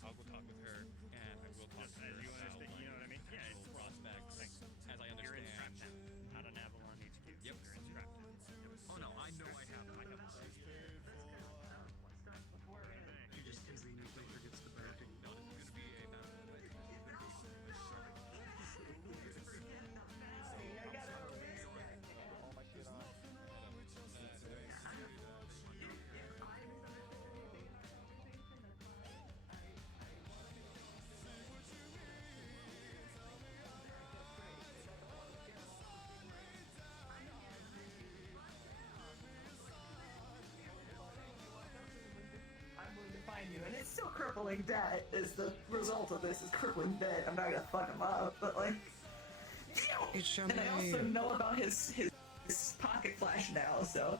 I'll go talk with her, and I will talk to her As you about understand, you know what I mean? Yeah, potential prospects. As I you're in understand. Scraptown, not on Avalon HQ. Yep. You're in Scraptown. Oh no, I know I have a He just conveniently forgets the barricade. No, this is gonna be a all my shit on. I'm willing to find you, and it's still crippling debt. Is the result of this is crippling debt. I'm not gonna fuck him up, but like, and I also know about his pocket flash now, so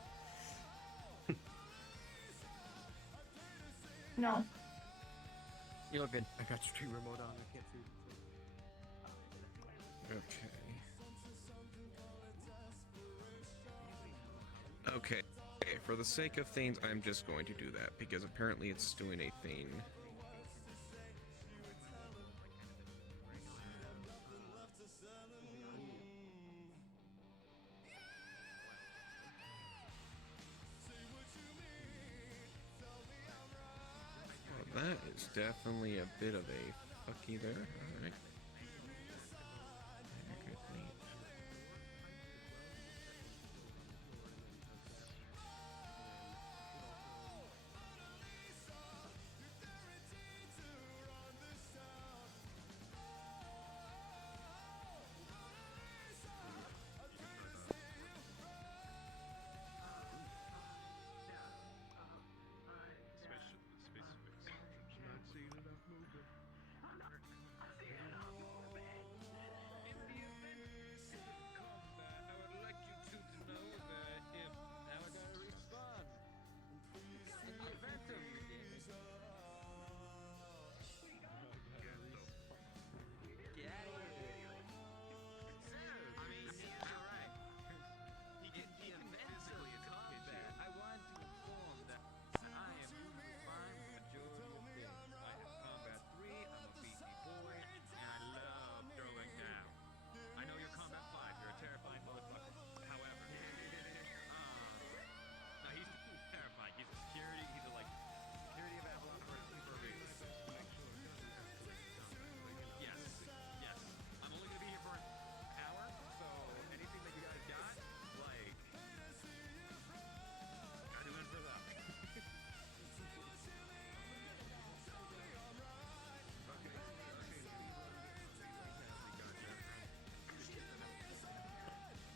no. You look good. I got stream remote on. I can't see. Okay. Okay, for the sake of things, I'm just going to do that, because apparently it's doing a thing. Well, that is definitely a bit of a fucky there. Alright.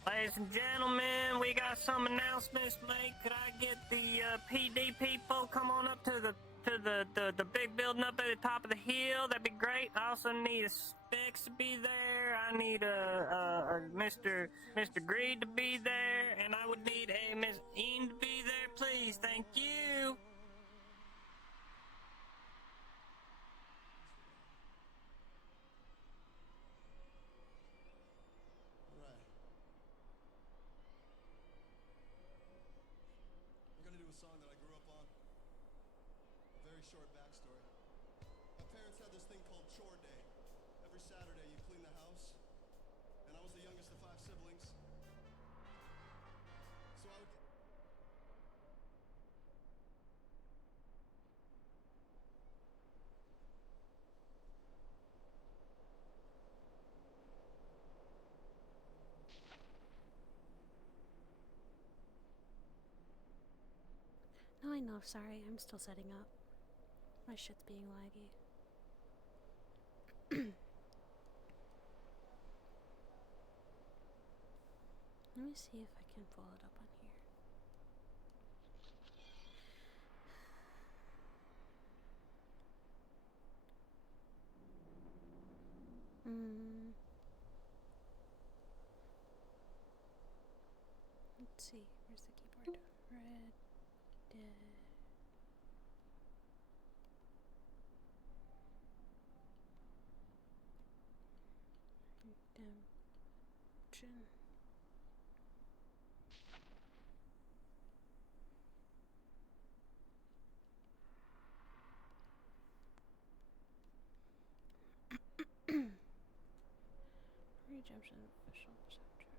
Ladies and gentlemen, we got some announcements to make. Could I get the PD people come on up to the big building up at the top of the hill? That'd be great. I also need a Specs to be there. I need a Mr. Greed to be there, and I would need a Miss Ean to be there, please. Thank you. I'm gonna do a song that I grew up on. A very short backstory. My parents had this thing called Chore Day. Every Saturday you clean the house, and I was the youngest of 5 siblings. So I would get... No, I know. Sorry, I'm still setting up. My shit's being laggy. Let me see if I can pull it up on here. Let's see. Where's the keyboard? Red Dead Redemption. promotion official soundtrack.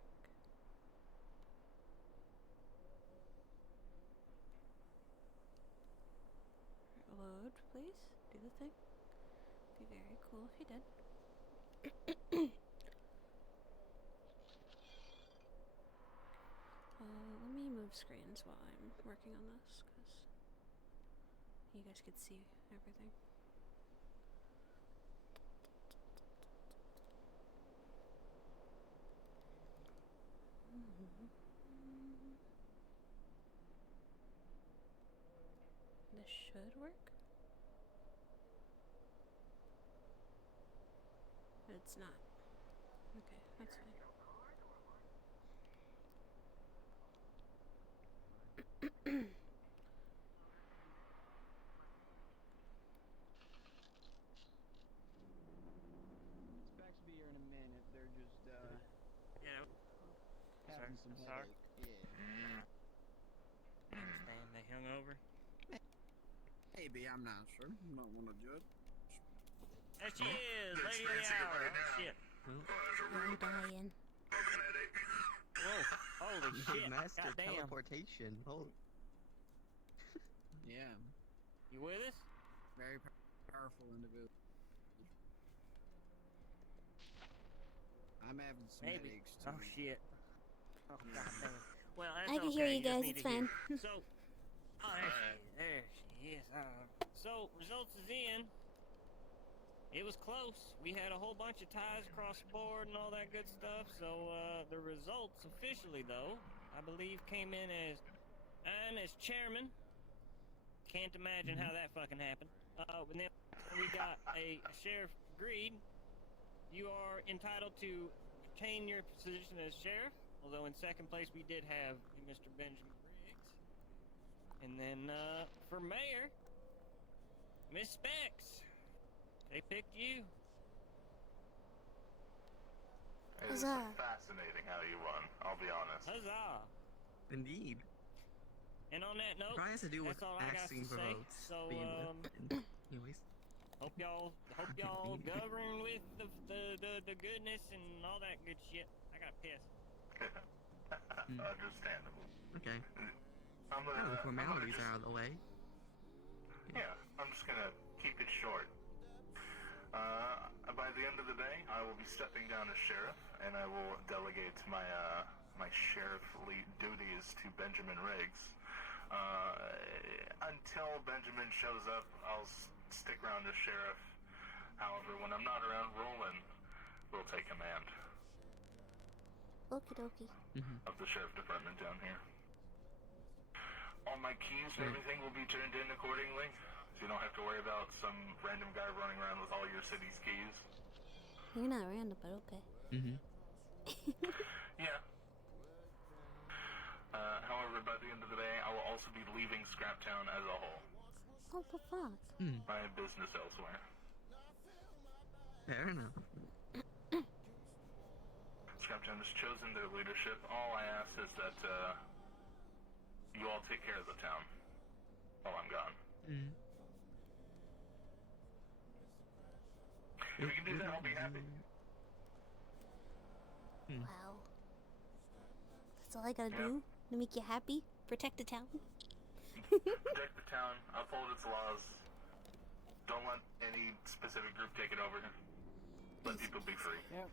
Load, please. Do the thing. Be very cool if you did. Let me move screens while I'm working on this, because you guys could see everything. This should work. But it's not. Okay, that's fine. Specs be here in a minute. They're just Yeah. having some Sorry. headache. Yeah. I understand they hung over. Maybe, I'm not sure. Don't want to judge. There she is, lady of the hour. Oh shit. I'm dying. Whoa. Holy shit. Master Goddamn. teleportation. Holy. Yeah. You with us? Very powerful individual. I'm having some Maybe. headaches too. Oh shit. Oh goddamn. Well, that's I can okay. hear you just guys, need it's to hear. fine. So, oh, there she is. So, results is in. It was close. We had a whole bunch of ties across the board and all that good stuff. So, the results officially, though, I believe came in as I'm as chairman. Can't imagine how that fucking happened. And then we got a sheriff agreed. You are entitled to retain your position as sheriff. Although in second place we did have Mr. Benjamin Riggs. And then for mayor, Miss Specs. They picked you. It was Huzzah. fascinating how you won, I'll be honest. Huzzah. Indeed. And on that note, Probably has to do with that's all I got asking to for say. votes. So, being with. Anyways. hope y'all govern with the goodness and all that good shit. I gotta piss. Understandable. Okay. I'm Now gonna, the formalities I'm are out of the way. Yeah, I'm just gonna keep it short. By the end of the day, I will be stepping down as sheriff, and I will delegate my my sheriffly duties to Benjamin Riggs. Until Benjamin shows up, I'll stick around as sheriff. However, when I'm not around, Roland will take command Okie dokie. of the sheriff department down here. All my keys and everything will be turned in accordingly, so you don't have to worry about some random guy running around with all your city's keys. You're not random, but okay. Yeah. However, by the end of the day, I will also be leaving Scraptown as a whole. What the fuck? I have business elsewhere. Fair enough. Scraptown has chosen their leadership. All I ask is that you all take care of the town while I'm gone. If we can do that, I'll be happy. Wow. That's all I gotta do to make you happy? Protect the town? Protect the town, uphold its laws. Don't let any specific group take it over. Let people be free. Yep.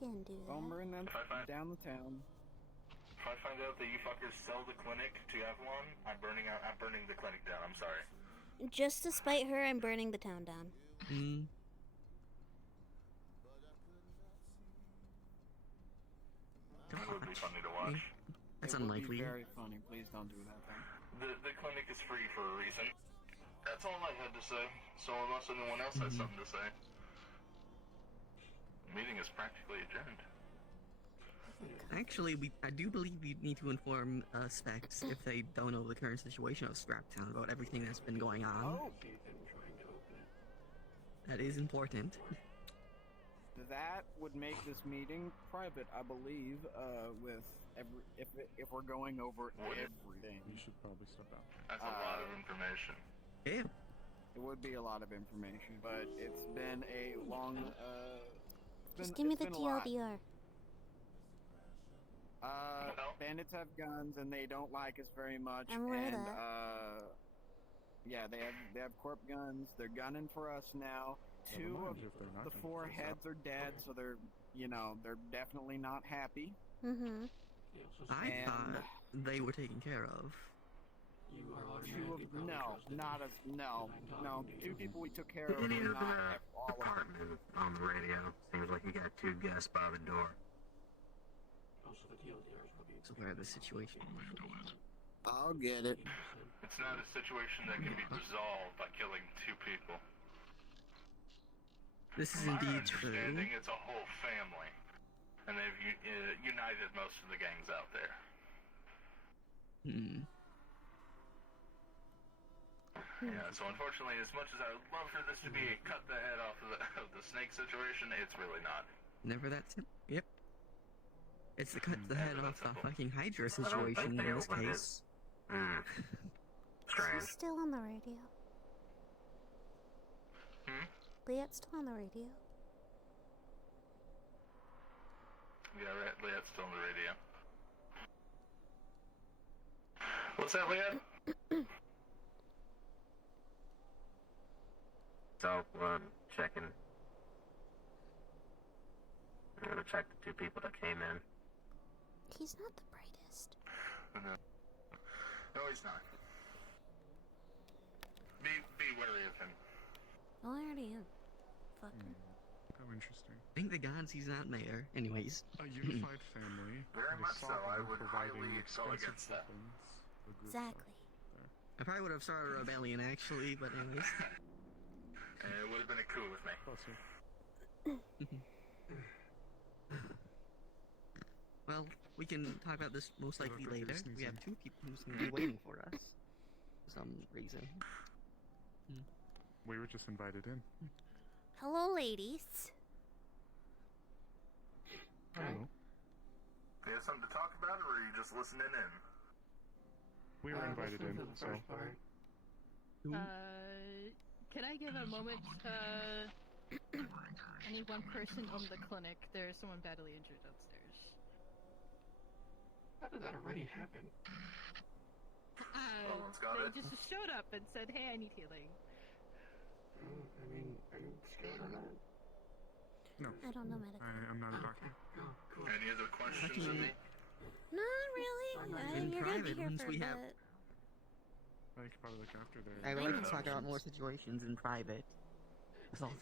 Can do that. Bummer them If I find- down the town. If I find out that you fuckers sell the clinic to Avalon, I'm burning the clinic down. I'm sorry. Just to spite her, I'm burning the town down. It would be funny to watch. That's It would unlikely. be very funny. Please don't do that then. The clinic is free for a reason. That's all I had to say. So unless anyone else has something to say, the meeting is practically adjourned. Actually, I do believe we need to inform Specs if they don't know the current situation of Scraptown about everything that's been going on. Oh! That is important. That would make this meeting private, I believe, with if we're going over Would it? everything. You should probably step out. That's a lot of information. Yeah. It It would be a lot of information, but it's been a long. Just give me the it's been a lot. TLDR. Bandits have guns and they don't like us very much. I'm aware of and that. yeah, they have corp guns. They're gunning for us now. Two of the four heads are dead, so they're definitely not happy. Mm-hmm. I thought they were taken care of. No. Two people we took care of. Any were of not the all of them. department on the radio. Seems like you got two guests by the door. So where the situation? I'll get it. It's not a situation that can be resolved by killing two people. This is From my indeed true. understanding, it's a whole family, and they've united most of the gangs out there. Yeah, so unfortunately, as much as I would love for this to be a cut the head off of the snake situation, it's really not. Never that simple. Yep. It's the cut the head Never that off the simple. fucking Hydra I don't situation think in they this opened it. case. Strange. She's still on the radio. Leette's still on the radio. Yeah, right, Leah's still on the radio. What's that, Leah? So, checking. I'm gonna check the two people that came in. He's not the brightest. No, he's not. Be wary of him. Oh, I already am. Fucker. How interesting. I think the gods he's not mayor. Anyways. A unified family. Very with a much so. I sovereign would providing highly excel expensive against that. weapons, a group Exactly. I probably would have started a rebellion actually, but anyways. And it would have been a coup with me. Well, we can talk about this most likely Look, later. you're We have sneezing. two people who's gonna be waiting for us. For some reason. We were just invited in. Hello, ladies. Hello. You have something to talk about, or are you just listening in? We were invited in, so. Can I give a moment? I need one person on the clinic. There's someone badly injured upstairs. How did that already happen? Someone's got They it. just showed up and said, "Hey, I need healing." I mean, are you scared or not? No. I don't know medical. I'm not a doctor. Any other questions of me? Not really. In You're gonna be private, here once for a we have- bit. I could probably look after their. I would like to talk about more situations in private. With all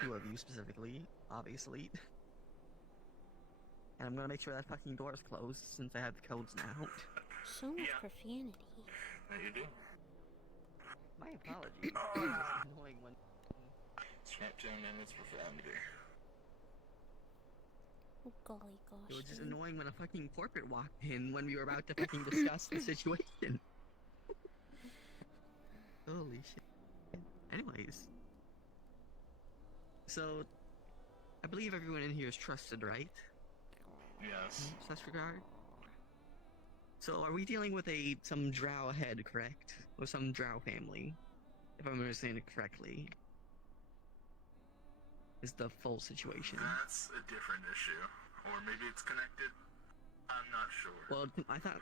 two of you specifically, obviously. And I'm gonna make sure that fucking door's closed since I have the codes now. So much profanity. Yeah, you do. My apologies. It's just annoying when Snapchat and it's profoundity. Oh, golly gosh. it was just dude. annoying when a fucking corporate walked in when we were about to fucking discuss the situation. Holy shit. Anyways. So, I believe everyone in here is trusted, right? Yes. In such regard? So, are we dealing with some drow head, correct? Or some drow family? If I'm understanding it correctly. Is the full situation. That's a different issue. Or maybe it's connected. I'm not sure. Well, I thought,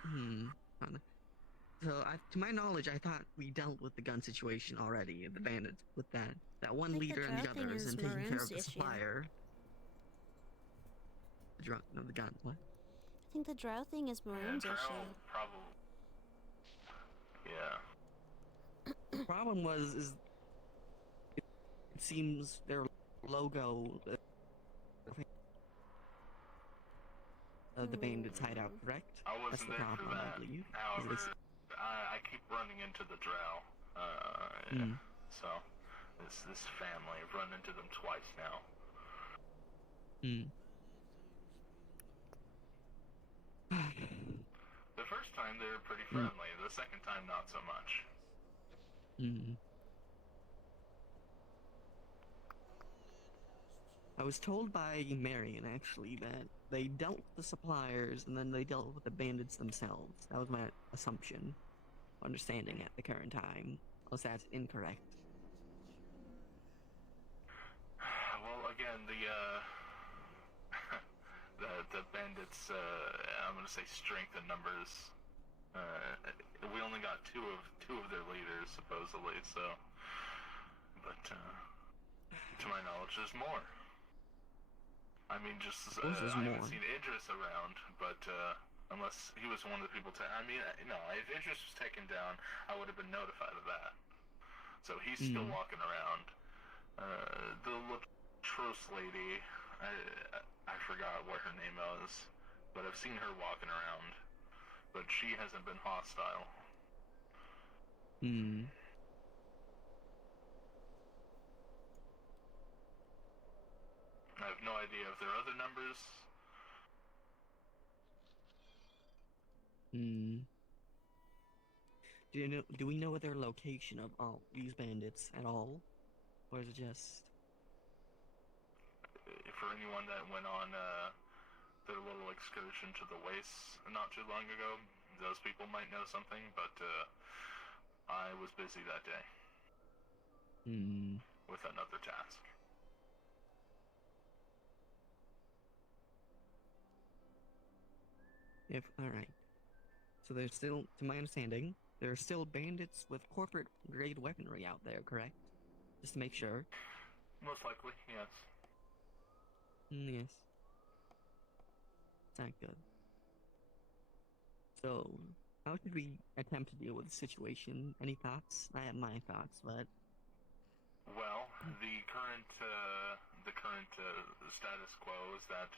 So, to my knowledge, I thought we dealt with the gun situation already, the bandits, with that one I think the leader and the drow thing others, is and taking care Maroon's of the issue. supplier. The gun, what? I think the drow thing is Maroon's issue. Probably. Yeah. The problem is it seems their logo, the bandits hideout, correct? I That's wasn't the there for problem, that. I believe. However, Is I keep running into the drow. Hmm. So, this family, I've run into them twice now. The first time they were pretty friendly, the second time not so much. I was told by Marion, actually, that they dealt with the suppliers and then they dealt with the bandits themselves. That was my assumption, understanding at the current time. Unless that's incorrect. again, the bandits, I'm gonna say strength in numbers. We only got two of their leaders, supposedly, so... But, to my knowledge, there's more. I mean, just, I haven't seen Idris around, but, unless he was one of the people I mean, no, if Idris was taken down, I would have been notified of that. So he's still walking around. The Latros lady, I forgot what her name is, but I've seen her walking around. But she hasn't been hostile. I have no idea if there are other numbers. Do we know their location of all these bandits at all? Or is it just... For anyone that went on their little excursion to the wastes not too long ago, those people might know something, but I was busy that day. With another task. Alright. So there's still, to my understanding, there are still bandits with corporate-grade weaponry out there, correct? Just to make sure. Most likely, yes. Yes. It's not good. So, how should we attempt to deal with the situation? Any thoughts? I have my thoughts, but... Well, the current status quo is that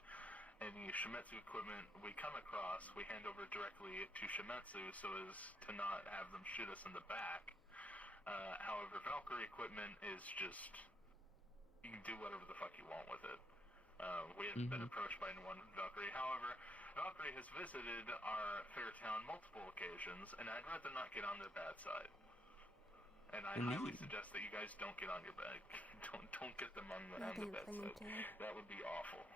any Shimetsu equipment we come across, we hand over directly to Shimetsu so as to not have them shoot us in the back. However, Valkyrie equipment is just... you can do whatever the fuck you want with it. We haven't been approached by anyone with Valkyrie. However, Valkyrie has visited our fair town multiple occasions, and I'd rather not get on their bad side. And I highly suggest that you guys don't get on your bad. Don't get them on the bad side. That would be awful.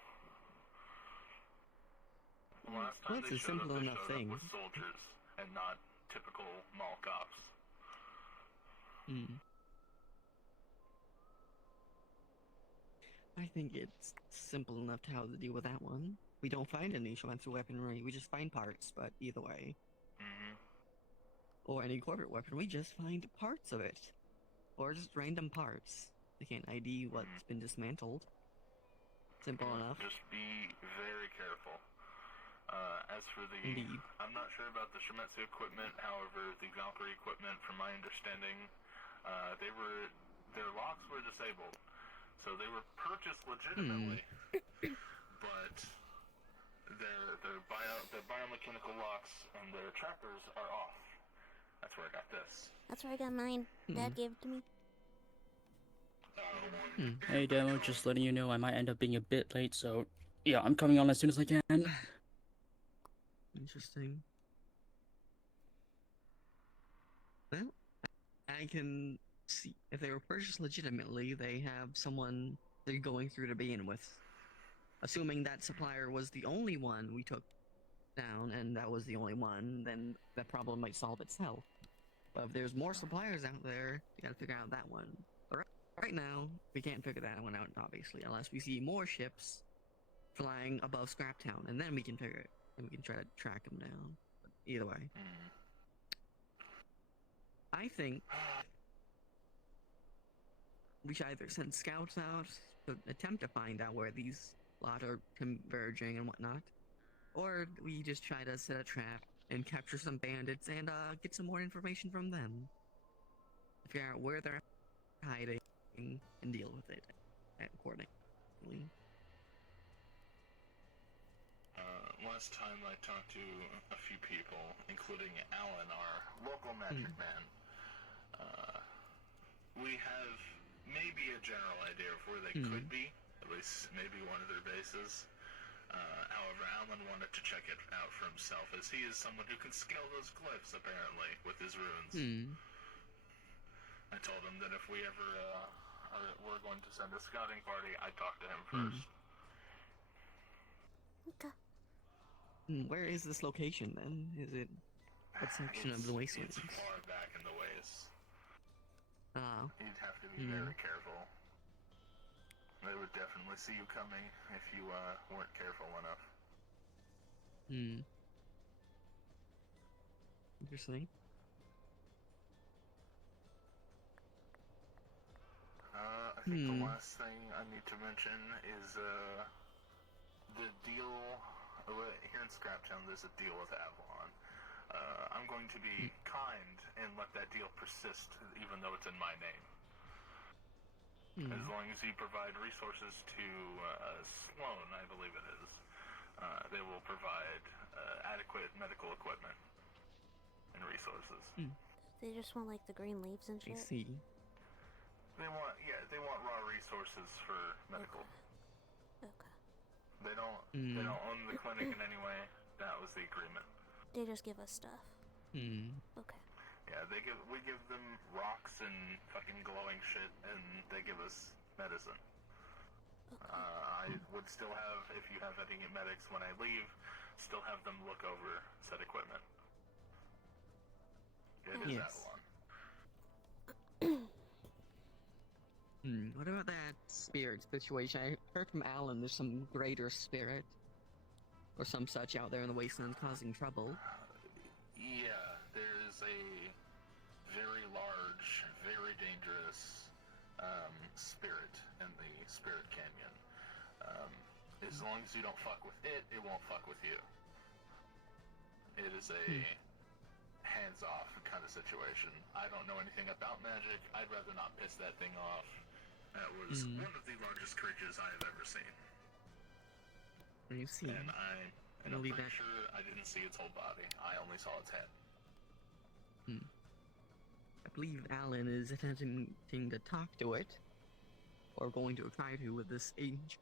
Last time That's a simple enough thing. With soldiers and not typical mall cops. I think it's simple enough to how to deal with that one. We don't find any Shimetsu weaponry, we just find parts, but either way. Or any corporate weapon, we just find parts of it. Or just random parts. They can't ID what's been dismantled. Simple enough. Just be very careful. As for the... I'm not sure about the Shimetsu equipment, however, the Valkyrie equipment, from my understanding, their locks were disabled. So they were purchased legitimately, but their biomechanical locks and their trackers are off. That's where I got this. That's where I got mine. Dad gave it to me. Hey Demo, just letting you know I might end up being a bit late, so yeah, I'm coming on as soon as I can. Interesting. Well, I can see if they were purchased legitimately, they have someone they're going through to begin with. Assuming that supplier was the only one we took down, and that was the only one, then that problem might solve itself. But if there's more suppliers out there, you gotta figure out that one. But right now, we can't figure that one out, obviously, unless we see more ships flying above Scraptown, and then we can figure it, and we can try to track them down. But either way. I think we should either send scouts out to attempt to find out where these lot are converging and whatnot, or we just try to set a trap and capture some bandits and get some more information from them. Figure out where they're hiding and deal with it accordingly. Last time I talked to a few people, including Alan, our local magic man, we have maybe a general idea of where they could be, at least maybe one of their bases. However, Alan wanted to check it out for himself, as he is someone who can scale those cliffs, apparently, with his runes. I told him that if we ever were going to send a scouting party, I'd talk to him first. Okay. Where is this location, then? Is it... what section of the wastelands? It's far back in the waste. Oh. You'd have to be very careful. They would definitely see you coming if you weren't careful enough. Interesting. I think the last thing I need to mention is the deal here in Scraptown. There's a deal with Avalon. I'm going to be kind and let that deal persist, even though it's in my name. As long as you provide resources to Sloan, I believe it is, they will provide adequate medical equipment and resources. They just want like the green leaves and I shit. see. They want raw resources for medical. Okay. They don't own the clinic in any way. That was the agreement. They just give us stuff. Okay. Yeah, we give them rocks and fucking glowing shit, and they give us medicine. I would still have, if you have any medics when I leave, still have them look over said equipment. It is Yes. Avalon. What about that spirit situation? I heard from Alan there's some greater spirit or some such out there in the wasteland causing trouble. Yeah, there's a very large, very dangerous spirit in the Spirit Canyon. As long as you don't fuck with it, it won't fuck with you. It is a hands-off kind of situation. I don't know anything about magic. I'd rather not piss that thing off. That was one of the largest creatures I have ever seen. You see, And I'm believe pretty that. sure I didn't see its whole body. I only saw its head. I believe Alan is attempting to talk to it, or going to try to with this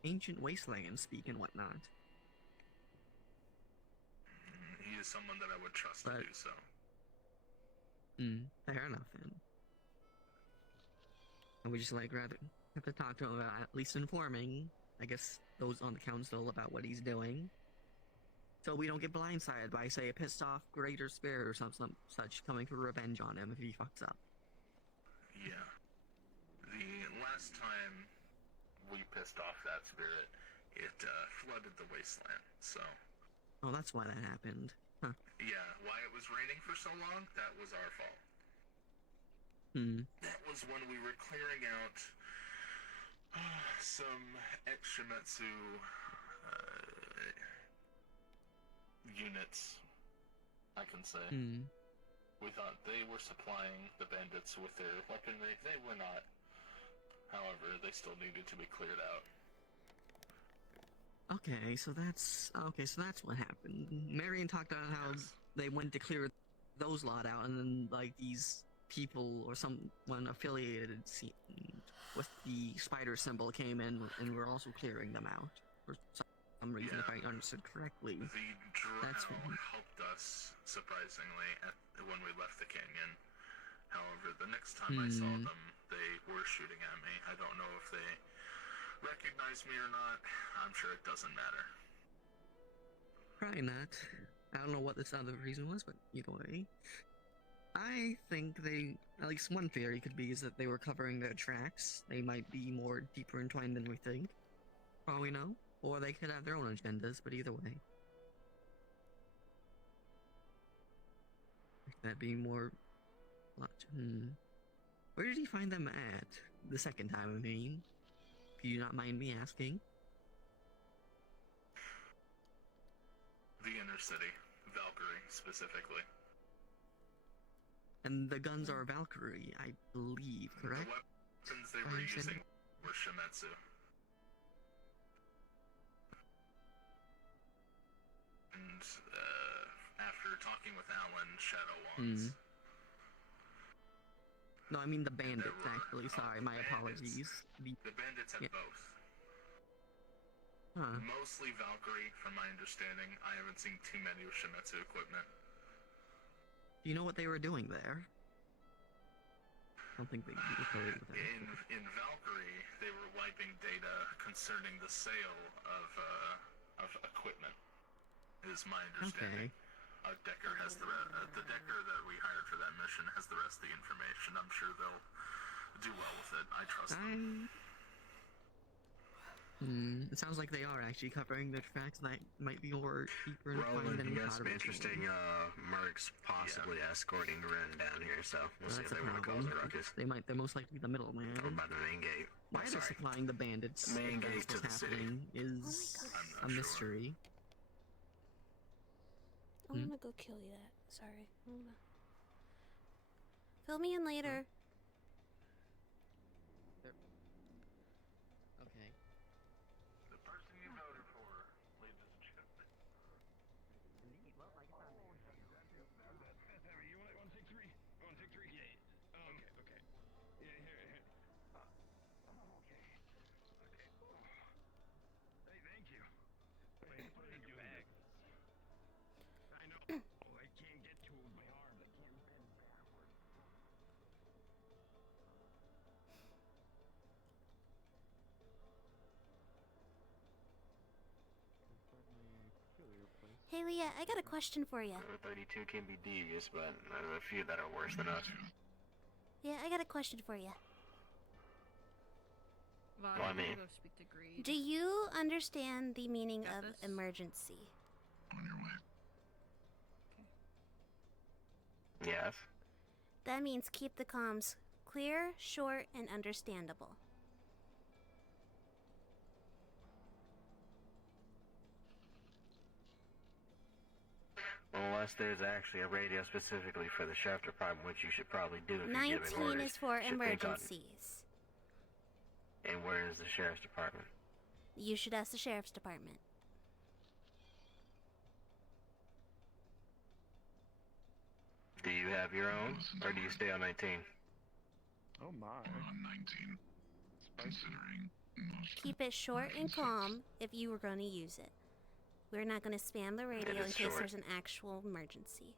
ancient wasteland speak and whatnot. He is someone that I would trust to do so. Fair enough then. I would just like rather have to talk to him about at least informing, I guess, those on the council about what he's doing. So we don't get blindsided by, say, a pissed off greater spirit or some such coming for revenge on him if he fucks up. Yeah. The last time we pissed off that spirit, it flooded the wasteland, so... Oh, that's why that happened. Huh. Yeah, why it was raining for so long, that was our fault. That was when we were clearing out some ex-Shimetsu units, I can say. We thought they were supplying the bandits with their weaponry. They were not. However, they still needed to be cleared out. Okay, so that's what happened. Marion talked about how they went to clear those lot out, and then like these people or someone affiliated with the spider symbol came in and were also clearing them out for some reason, if I understood correctly. The drow helped us, surprisingly, when we left the canyon. However, the next time I saw them, they were shooting at me. I don't know if they recognized me or not. I'm sure it doesn't matter. Probably not. I don't know what this other reason was, but either way. I think at least one theory could be is that they were covering their tracks. They might be more deeper entwined than we think. For all we know. Or they could have their own agendas, but either way. That'd be more... Where did he find them at? The second time, I mean. If you do not mind me asking. The inner city. Valkyrie, specifically. And the guns are Valkyrie, I believe, correct? The weapons they were using were Shimetsu. And after talking with Alan, Shadow Wands. No, I mean the bandits, actually. Sorry, my apologies. The bandits had both. Mostly Valkyrie, from my understanding. I haven't seen too many with Shimetsu equipment. Do you know what they were doing there? I don't think they affiliated with that. In Valkyrie, they were wiping data concerning the sale of equipment, is my understanding. Decker has the Decker that we hired for that mission has the rest of the information. I'm sure they'll do well with it. I trust them. It sounds like they are actually covering their tracks. That might be more deeper in Roland, than we yes, thought be originally. interesting. Merc's possibly escting Ren down here, so we'll see if That's they a want to cause problem. a ruckus. They're most likely the middleman. Or by the main gate. Why they're Sorry. supplying the bandits? Main if that's gate to what's the city. happening is a mystery. I wanna go kill you. Sorry. I wanna... Fill me in later. Okay. The person you voted for, ladies and gentlemen. You want to take three? You want to take three? Yeah. Okay. Yeah, here. Okay. Hey, thank you. Wait, put it in your bag. I know. Oh, I can't get to it with my arms. I can't bend backwards. Hey Leah, I got a question for you. 32 can be devious, but there's a few that are worse than us. Yeah, I got a question for you. Vaughn, Why I'm me? gonna go speak to Greed. Do you understand the meaning Got of this? emergency? Yes. That means keep the comms clear, short, and understandable. Unless there's actually a radio specifically for the sheriff department, which you should probably do if you're giving 19 orders. is for Should think on- emergencies. And where is the sheriff's department? You should ask the sheriff's department. Do you have your own, or do you stay on 19? Oh my. On 19. Considering most Keep it short and calm if you were going to use it. We're not going to spam the radio in is case short. there's an actual emergency.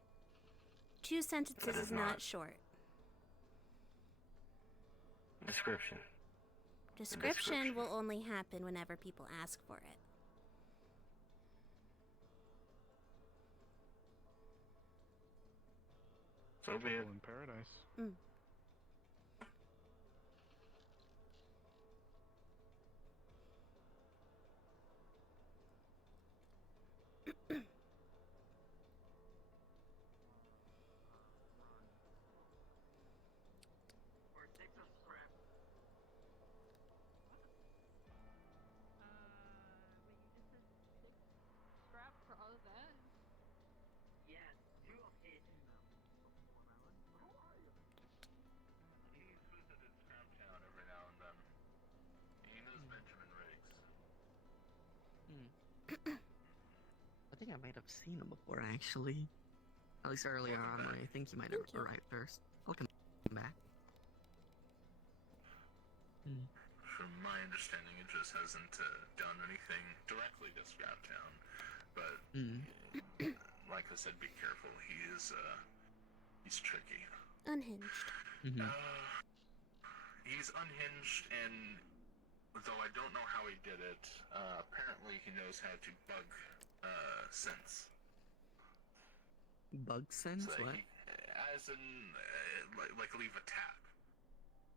2 sentences It is is not not. short. Description. Description will only happen whenever people ask for it. So be it. In paradise. Mm. Scrap for all of that? He's visited Scraptown every now and then. He knows Benjamin Riggs. I think I might have seen him before, actually. At least earlier on, when I think he might have arrived first. Welcome back. From my understanding, it just hasn't done anything directly to Scraptown. But like I said, be careful. He's tricky. Unhinged. He's unhinged, and though I don't know how he did it, apparently he knows how to bug sense. Bug sense? So What? as in, like leave a tap,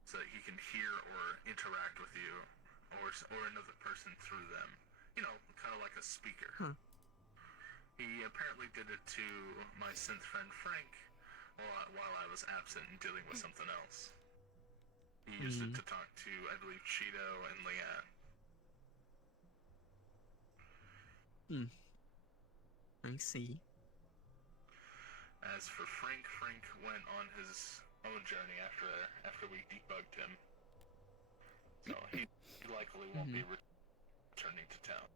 so that he can hear or interact with you, or another person through them. You know, kind of like a speaker. Huh. He apparently did it to my synth friend Frank while I was absent and dealing with something else. He used it to talk to, I believe, Cheeto and Leanne. I see. As for Frank went on his own journey after we debugged him. So he likely won't be returning to town.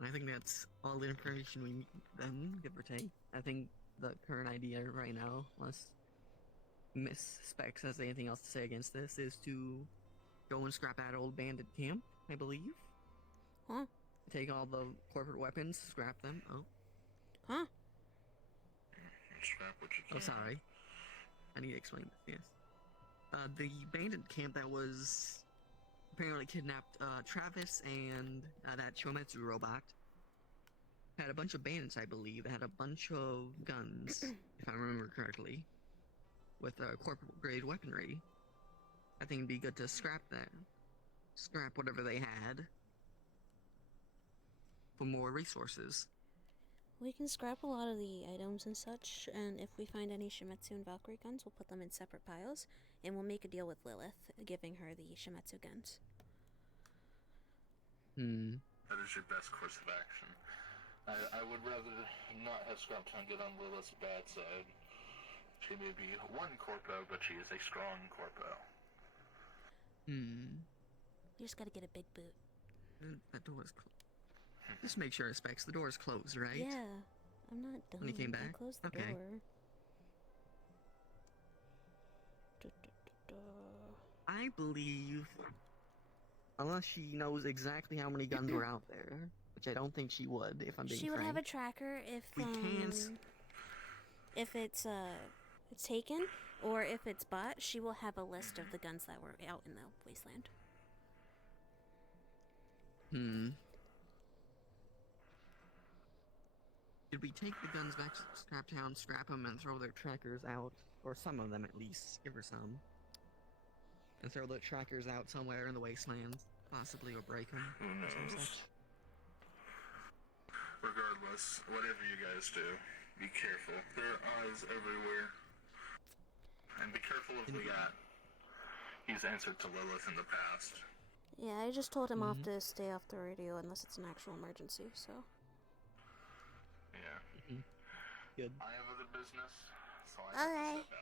I think that's all the information we need then, give or take. I think the current idea right now, unless Miss Specs has anything else to say against this, is to go and scrap that old bandit camp, I believe. Huh? Take all the corporate weapons, scrap them. Oh. Huh? Scrap what you can. Oh, sorry. I need to explain this, yes. The bandit camp that was apparently kidnapped Travis and that Chometsu robot had a bunch of bandits, I believe. They had a bunch of guns, if I remember correctly. with corporal grade weaponry. I think it'd be good to scrap that. Scrap whatever they had for more resources. We can scrap a lot of the items and such, and if we find any Shimetsu and Valkyrie guns, we'll put them in separate piles, and we'll make a deal with Lilith, giving her the Shimetsu guns. That is your best course of action. I would rather not have Scraptown get on Lilith's bad side. She may be one corpo, but she is a strong corpo. You just gotta get a big boot. That door is closed. Just make sure, Specs, the door is closed, right? Yeah, I'm not done. When you came I back? closed the Okay. door. I believe, unless she knows exactly how many guns were out there, which I don't think she would, if I'm being She would frank. have a tracker if We can't. if it's taken or if it's bought. She will have a list of the guns that were out in the wasteland. Should we take the guns back to Scraptown, scrap them, and throw their trackers out? Or some of them at least, give her some. And throw the trackers out somewhere in the wasteland, possibly, or break them. Who knows? Regardless, whatever you guys do, be careful. There are eyes everywhere. And be careful of Liat. He's answered to Lilith in the past. Yeah, I just told him off to stay off the radio unless it's an actual emergency, so. Yeah. Good. I have other business, so I have Okay. to step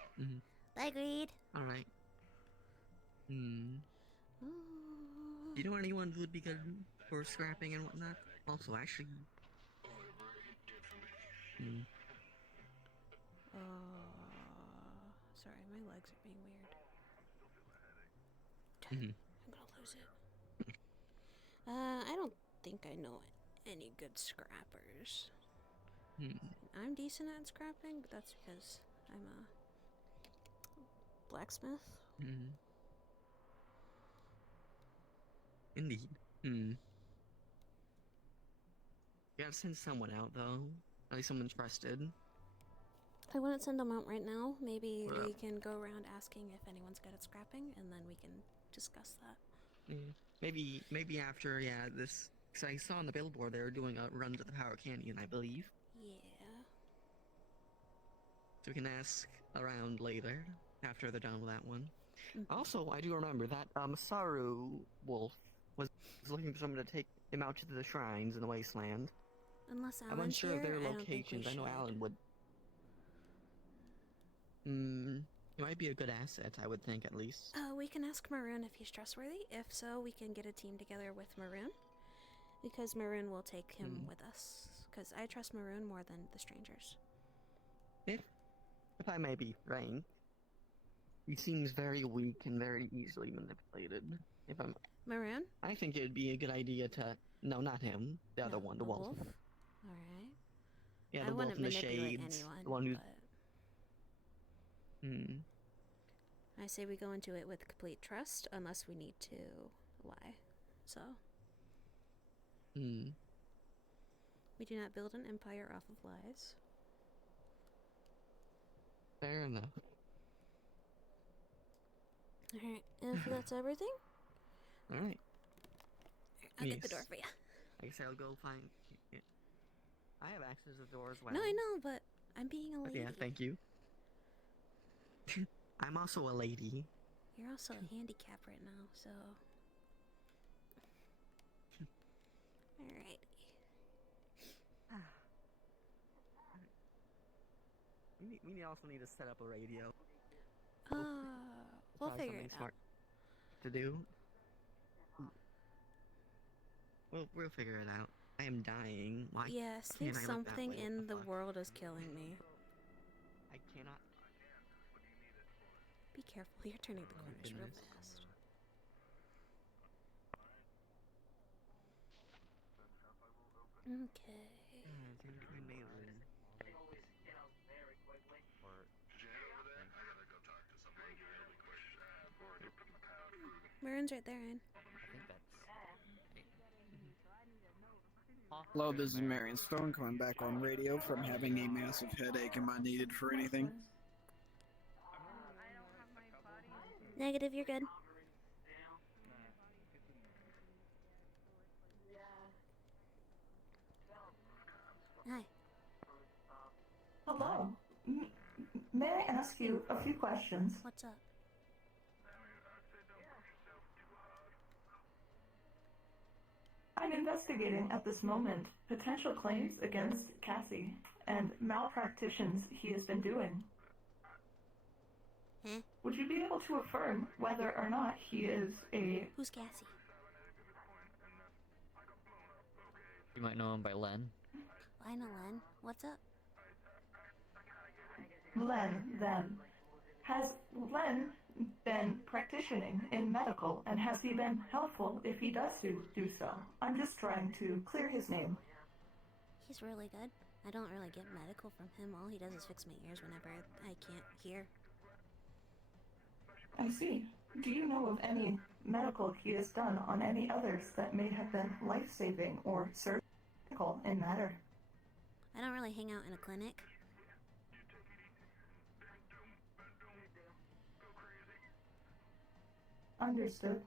out. Agreed. Alright. You know anyone who would be good for scrapping and whatnot? Also, actually... Sorry, my legs are being weird. I'm gonna lose it. I don't think I know any good scrappers. I'm decent at scrapping, but that's because I'm a blacksmith. Indeed. You gotta send someone out, though. At least someone trusted. I wouldn't send them out right now. Maybe What we up? can go around asking if anyone's good at scrapping, and then we can discuss that. Maybe after, this... Because I saw on the billboard they were doing a run to the Power Canyon, I believe. Yeah. So we can ask around later, after they're done with that one. Also, I do remember that Saru Wolf was looking for someone to take him out to the shrines in the wasteland. Unless I'm Alan's unsure of here, their I don't think we locations. I know should. Alan would. He might be a good asset, I would think, at least. We can ask Maroon if he's trustworthy. If so, we can get a team together with Maroon. Because Maroon will take him with us. Because I trust Maroon more than the strangers. If I may be right, he seems very weak and very easily manipulated. If I'm... Maroon? I think it'd be a good idea to... No, not him. The other one, the wolf. Alright. Yeah, I the wolf wouldn't in the manipulate shades. anyone, The one who's... but I say we go into it with complete trust, unless we need to lie. So. We do not build an empire off of lies. Fair enough. Alright, if that's everything, Alright. I'll get the door for you. I guess I'll go find... I have access to the door as well. No, I know, but I'm being a lady. Yeah, thank you. I'm also a lady. You're also a handicap right now, so. Alright. We also need to set up a radio. We'll Probably figure it something out. smart to do. We'll figure it out. I am dying. Why Yes, can't think I look that something way? in the world is killing me. I cannot. Be careful, you're turning the corners real goodness. fast. Okay. Maroon's right there, Ann. Hello, this is Marion Stone coming back on radio from having a massive headache. Am I needed for anything? Negative, you're good. Hi. Hello. May I ask you a few questions? What's up? I'm investigating at this moment potential claims against Cassie and malpractitions he has been doing. Huh? Would you be able to affirm whether or not he is a... Who's Cassie? You might know him by Len. I know Len. What's up? Len, then. Has Len been practicing in medical, and has he been helpful if he does do so? I'm just trying to clear his name. He's really good. I don't really get medical from him. All he does is fix my ears whenever I can't hear. I see. Do you know of any medical he has done on any others that may have been life-saving or surgical in matter? I don't really hang out in a clinic. Understood.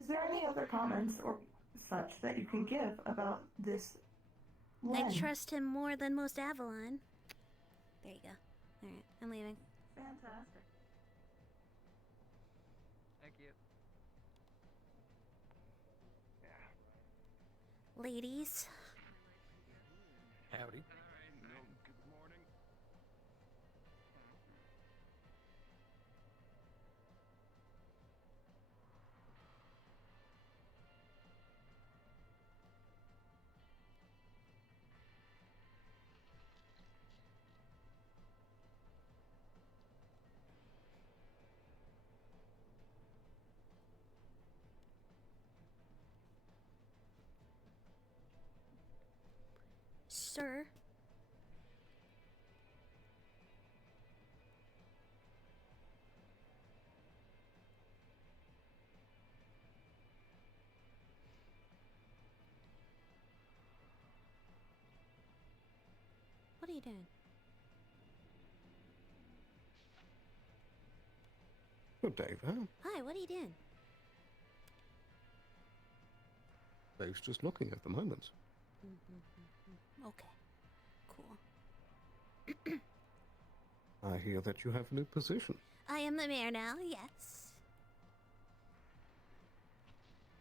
Is there any other comments or such that you can give about this Len? I trust him more than most Avalon. There you go. Alright, I'm leaving. Fantastic. Thank you. Ladies. Howdy. Sir. What are you doing? Good day there. Hi, what are you doing? Dave's just looking at the moment. Okay. Cool. I hear that you have a new position. I am the mayor now, yes.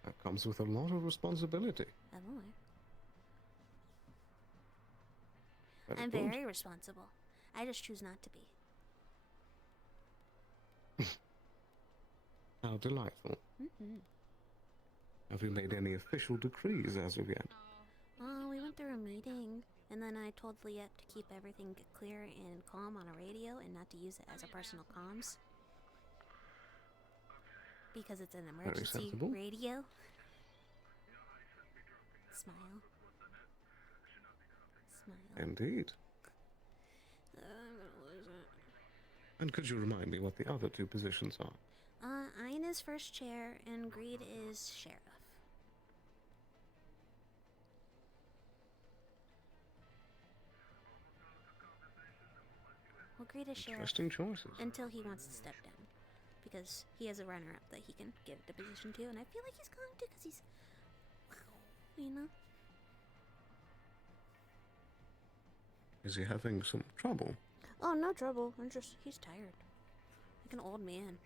That comes with a lot of responsibility. Oh boy. Very I'm good. very responsible. I just choose not to be. How delightful. Mm-hmm. Have you made any official decrees as of yet? Oh, we went through a meeting, and then I told Liette to keep everything clear and calm on a radio and not to use it as a personal comms. Because it's an emergency sensible. radio. Smile. Smile. Indeed. I'm gonna lose it. And could you remind me what the other two positions are? Ayn is first chair, and Greed is sheriff. Well, Greed is sheriff Interesting choices. until he wants to step down. Because he has a runner-up that he can give the position to, and I feel like he's going to, because he's... You know? Is he having some trouble? Oh, no trouble. He's tired. Like an old man.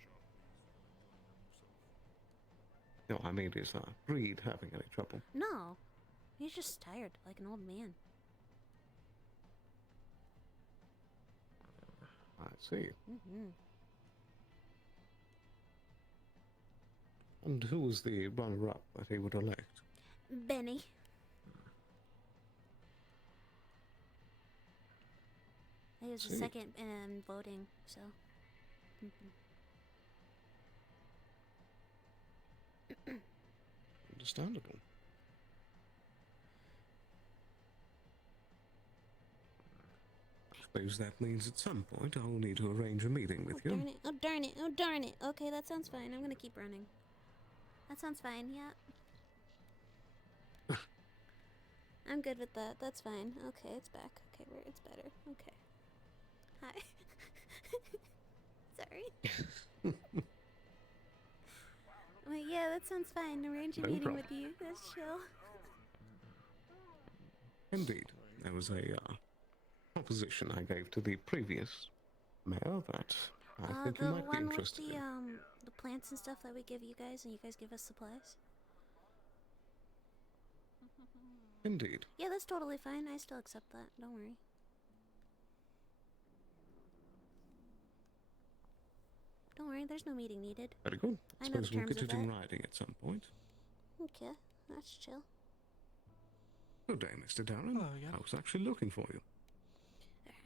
No, I mean, is Reed having any trouble? No. He's just tired, like an old man. I see. Mm-hmm. And who was the runner-up that he would elect? Benny. He was the See. second in voting, so... Mm-hmm. Understandable. I suppose that means at some point I'll need to arrange a meeting with you. Darn it. Oh, darn it. Oh, darn it. Okay, that sounds fine. I'm gonna keep running. That sounds fine, yeah. I'm good with that. That's fine. Okay, it's back. Okay, it's better. Okay. Hi. Sorry. Yeah, that sounds fine. Arrange a No meeting problem. with you. That's chill. Indeed. There was a proposition I gave to the previous mayor that I think you The might be one with interested in. the plants and stuff that we give you guys, and you guys give us supplies. Indeed. Yeah, that's totally fine. I still accept that. Don't worry. Don't worry, there's no meeting needed. Very good. I know the Suppose we'll terms get of it in that. writing at some point. Okay, that's chill. Good day, Mr. Darren. I was actually looking for you.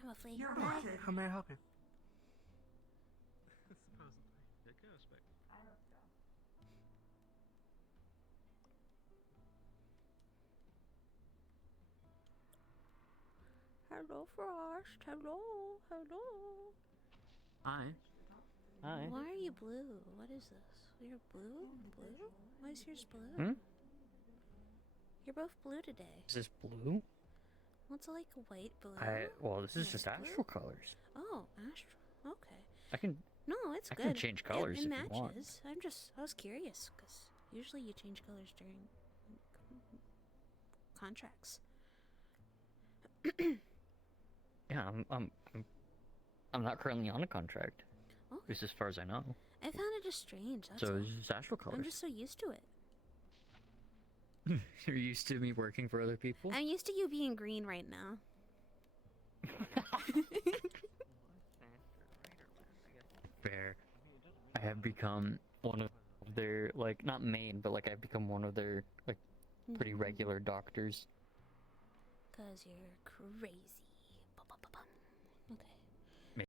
Hopefully. You're Bye. welcome. How may I help you? Hello, Frost. Hello. Hello. Hi. Hi. Why are you blue? What is this? You're blue? Blue? Why is yours blue? Hmm? You're both blue today. Is this blue? What's like a white blue? Well, this is Yeah, just blue? astral colors. Oh, astral. Okay. I can. No, it's I good. can change colors It if matches. you want. I was curious because usually you change colors during contracts. Yeah, I'm not currently on a contract. Oh. At least as far as I know. I found it just strange. That's So all. it's just astral I'm colors. just so used to it. You're used to me working for other people. I'm used to you being green right now. Fair. I have become one of their, like, not main, but like I've become one of their, like, pretty regular doctors. Cause you're crazy.